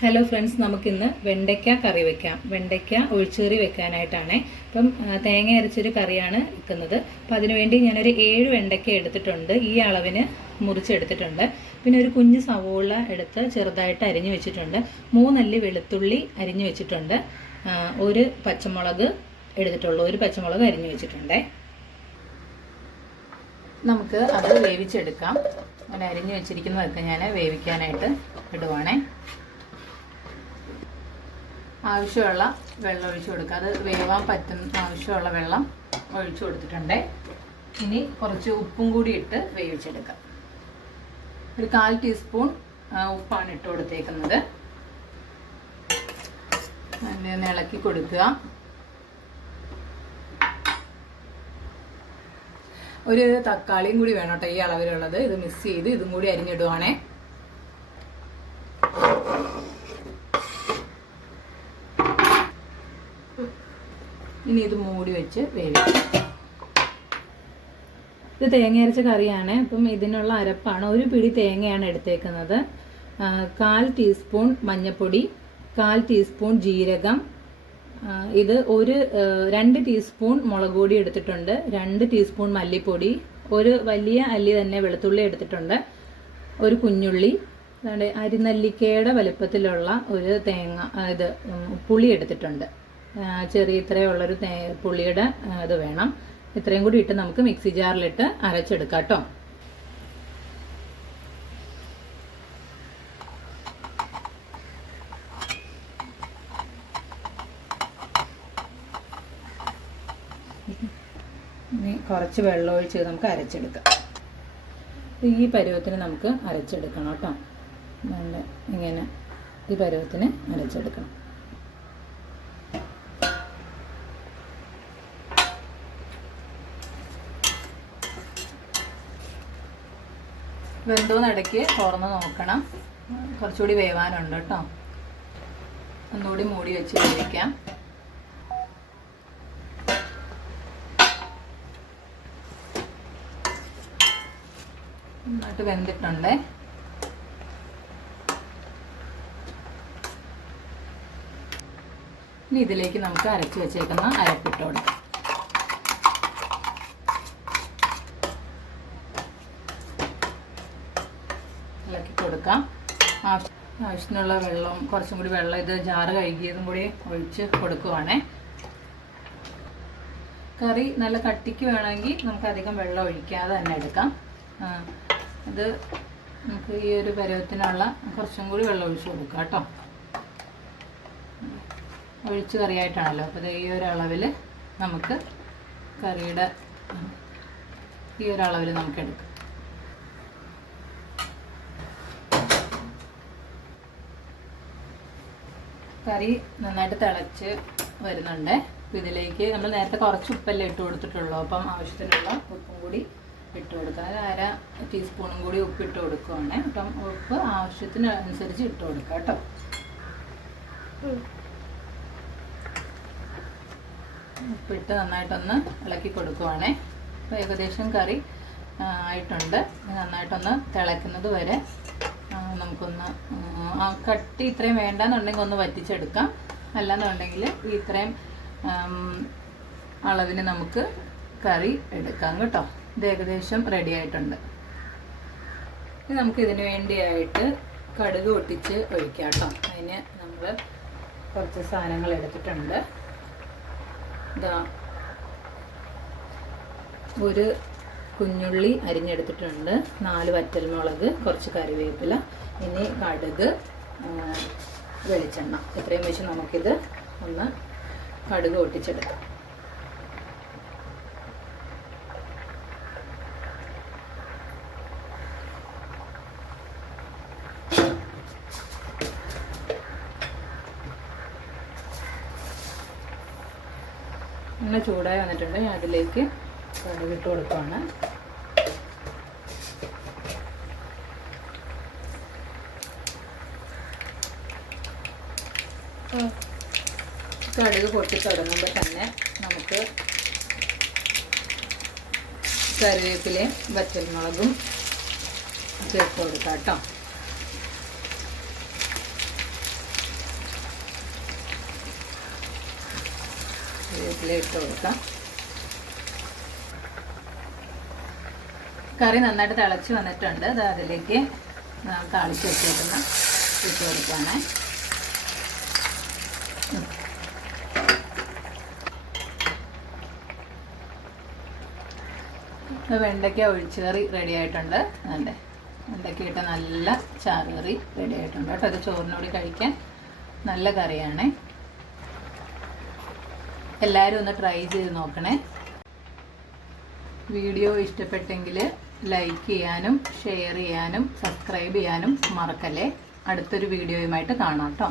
Hello friends, നമുക്കിന്ന് വെണ്ടയ്ക്ക കറി വെക്കാം. വെണ്ടയ്ക്ക ഒഴിച്ചുകറി വെക്കാനായിട്ടാണ്. ഇപ്പം തേങ്ങ അരച്ചൊരു കറിയാണ് വെക്കുന്നത്. അപ്പം അതിനുവേണ്ടി ഞാനൊരു 7 വെണ്ടയ്ക്ക എടുത്തിട്ടുണ്ട്. ഈ അളവിന് മുറിച്ചെടുത്തിട്ടുണ്ട്. പിന്നെ ഒരു കുഞ്ഞ് സവോള എടുത്ത് ചെറുതായിട്ട് അരിഞ്ഞു വെച്ചിട്ടുണ്ട്. 3 അല്ലി വെളുത്തുള്ളി അരിഞ്ഞു വെച്ചിട്ടുണ്ട്. ഒരു പച്ചമുളക് എടുത്തിട്ടുള്ളൂ. ഒരു പച്ചമുളക് അരിഞ്ഞു വെച്ചിട്ടുണ്ട്. നമുക്ക് അത് വേവിച്ചെടുക്കാം. അങ്ങനെ അരിഞ്ഞു വെച്ചിരിക്കുന്നതൊക്കെ ഞാൻ വേവിക്കാനായിട്ട് ഇടുവാണേ. ആവശ്യമുള്ള വെള്ളം ഒഴിച്ചു കൊടുക്കുക. അത് വേവാൻ പറ്റുന്ന ആവശ്യമുള്ള വെള്ളം ഒഴിച്ചു കൊടുത്തിട്ടുണ്ട്. ഇനി കുറച്ച് ഉപ്പും കൂടി ഇട്ട് വേവിച്ചെടുക്കാം. ഒരു 1/4 ടീസ്പൂൺ ഉപ്പാണ് ഇട്ട് കൊടുത്തേക്കുന്നത്. നല്ലൊന്ന് ഇളക്കി കൊടുക്കുക. ഒരു തക്കാളിയും കൂടി വേണം കേട്ടോ, ഈ അളവിലുള്ളത്. ഇത് മിക്സ് ചെയ്ത് ഇതും കൂടി അരിഞ്ഞിടുവാണേ. ഇനി ഇത് മൂടി വെച്ച് വേവിക്കാം. ഇത് തേങ്ങ അരച്ച കറിയാണ്. അപ്പം ഇതിനുള്ള അരപ്പാണ്. ഒരു പിടി തേങ്ങയാണ് എടുത്തേക്കുന്നത്. 1/4 ടീസ്പൂൺ മഞ്ഞൾപ്പൊടി, 1/4 ടീസ്പൂൺ ജീരകം, ഇത് 2 ടീസ്പൂൺ മുളക് പൊടി എടുത്തിട്ടുണ്ട്, 2 ടീസ്പൂൺ മല്ലിപ്പൊടി, ഒരു വലിയ അല്ലി തന്നെ വെളുത്തുള്ളി എടുത്തിട്ടുണ്ട്, ഒരു കുഞ്ഞുള്ളി, അരിനെല്ലിക്കയുടെ വലുപ്പത്തിലുള്ള ഒരു തേങ്ങ ഇത് പുളി എടുത്തിട്ടുണ്ട്. ചെറിയ ഇത്രയുള്ളൊരു പുളിയുടെ ഇത് വേണം. ഇത്രയും കൂടി ഇട്ട് നമുക്ക് മിക്സി ജാറിലിട്ട് അരച്ചെടുക്കാം കേട്ടോ. ഇനി കുറച്ച് വെള്ളം ഒഴിച്ച് നമുക്ക് അരച്ചെടുക്കാം. ഈ പരുവത്തിന് നമുക്ക് അരച്ചെടുക്കണം കേട്ടോ. ഇങ്ങനെ ഈ പരുവത്തിന് അരച്ചെടുക്കണം. വെന്തോന്ന് ഇടയ്ക്ക് തുറന്ന് നോക്കണം. കുറച്ചുകൂടി വേവാനുണ്ട് കേട്ടോ. ഒന്നുകൂടി മൂടി വെച്ച് വേവിക്കാം. നന്നായിട്ട് വെന്തിട്ടുണ്ട്. ഇനി ഇതിലേക്ക് നമുക്ക് അരച്ച് വെച്ചേക്കുന്ന അരപ്പിട്ട് കൊടുക്കാം. ഇളക്കി കൊടുക്കാം. ആവശ്യത്തിനുള്ള വെള്ളം, കുറച്ചും കൂടി വെള്ളം, ഇത് ജാറ് കഴുകിയതും കൂടി ഒഴിച്ച് കൊടുക്കുവാണേ. കറി നല്ല കട്ടിക്ക് വേണമെങ്കിൽ നമുക്ക് അധികം വെള്ളം ഒഴിക്കാതെ തന്നെ എടുക്കാം. അത് നമുക്ക് ഈ ഒരു പരുവത്തിനുള്ള കുറച്ചും കൂടി വെള്ളം ഒഴിച്ച് കൊടുക്കാം കേട്ടോ. ഒഴിച്ച് കറിയായിട്ടാണല്ലോ, അപ്പോൾ ഈ ഒരു അളവിൽ നമുക്ക് കറിയുടെ ഈ ഒരു അളവിൽ നമുക്ക് എടുക്കാം. കറി നന്നായിട്ട് തിളച്ച് വരുന്നുണ്ട്. അപ്പോൾ ഇതിലേക്ക് നമ്മൾ നേരത്തെ കുറച്ച് ഉപ്പല്ലേ ഇട്ട് കൊടുത്തിട്ടുള്ളൂ. അപ്പം ആവശ്യത്തിനുള്ള ഉപ്പും കൂടി ഇട്ട് കൊടുക്കുക. 1/2 ടീസ്പൂണും കൂടി ഉപ്പ് ഇട്ട് കൊടുക്കുവാണ്. അപ്പം ഉപ്പ് ആവശ്യത്തിന് അനുസരിച്ച് ഇട്ട് കൊടുക്കുക കേട്ടോ. ഉപ്പിട്ട് നന്നായിട്ടൊന്ന് ഇളക്കി കൊടുക്കുവാണേ. അപ്പോൾ ഏകദേശം കറി ആയിട്ടുണ്ട്. നന്നായിട്ടൊന്ന് തിളയ്ക്കുന്നത് വരെ നമുക്കൊന്ന് കട്ടി ഇത്രയും വേണ്ടെന്നുണ്ടെങ്കിൽ ഒന്ന് വറ്റിച്ചെടുക്കാം. അല്ലാന്നുണ്ടെങ്കിൽ ഇത്രയും അളവിന് നമുക്ക് കറി എടുക്കാം കേട്ടോ. ഇത് ഏകദേശം റെഡി ആയിട്ടുണ്ട്. ഇനി നമുക്ക് ഇതിന് വേണ്ടിയായിട്ട് കടുക് പൊട്ടിച്ച് ഒഴിക്കാം കേട്ടോ. അതിന് നമ്മൾ കുറച്ച് സാധനങ്ങൾ എടുത്തിട്ടുണ്ട്. ഇതാ ഒരു കുഞ്ഞുള്ളി അരിഞ്ഞെടുത്തിട്ടുണ്ട്, 4 വറ്റൽമുളക്, കുറച്ച് കറിവേപ്പില, ഇനി കടുക്, വെളിച്ചെണ്ണ. ഇത്രയും വെച്ച് നമുക്കിത് ഒന്ന് കടുക് പൊട്ടിച്ചെടുക്കാം. അങ്ങനെ ചൂടായി വന്നിട്ടുണ്ട്. ഞാൻ അതിലേക്ക് കടുക് ഇട്ട് കൊടുക്കുകയാണ്. കടുക് പൊട്ടി തുടങ്ങുമ്പോൾ തന്നെ നമുക്ക് കറിവേപ്പിലയും വറ്റൽമുളകും ചേർത്ത് കൊടുക്കാം കേട്ടോ. കറിവേപ്പില ഇട്ട് കൊടുക്കാം. കറി നന്നായിട്ട് തിളച്ച് വന്നിട്ടുണ്ട്. അത് അതിലേക്ക് താളിച്ച് വെച്ചേക്കുന്ന ഇട്ട് കൊടുക്കുകയാണ്. വെണ്ടയ്ക്ക ഒഴിച്ചുകറി റെഡി ആയിട്ടുണ്ട്. അതെ, വെണ്ടയ്ക്ക ഇട്ട് നല്ല ചാറുകറി റെഡി ആയിട്ടുണ്ട് കേട്ടോ. അത് ചോറിനോട് കഴിക്കാൻ നല്ല കറിയാണ്. എല്ലാവരും ഒന്ന് ട്രൈ ചെയ്ത് നോക്കണേ. വീഡിയോ ഇഷ്ടപ്പെട്ടെങ്കിൽ ലൈക്ക് ചെയ്യാനും ഷെയർ ചെയ്യാനും സബ്സ്ക്രൈബ് ചെയ്യാനും മറക്കല്ലേ. അടുത്തൊരു വീഡിയോയുമായിട്ട് കാണാം കേട്ടോ.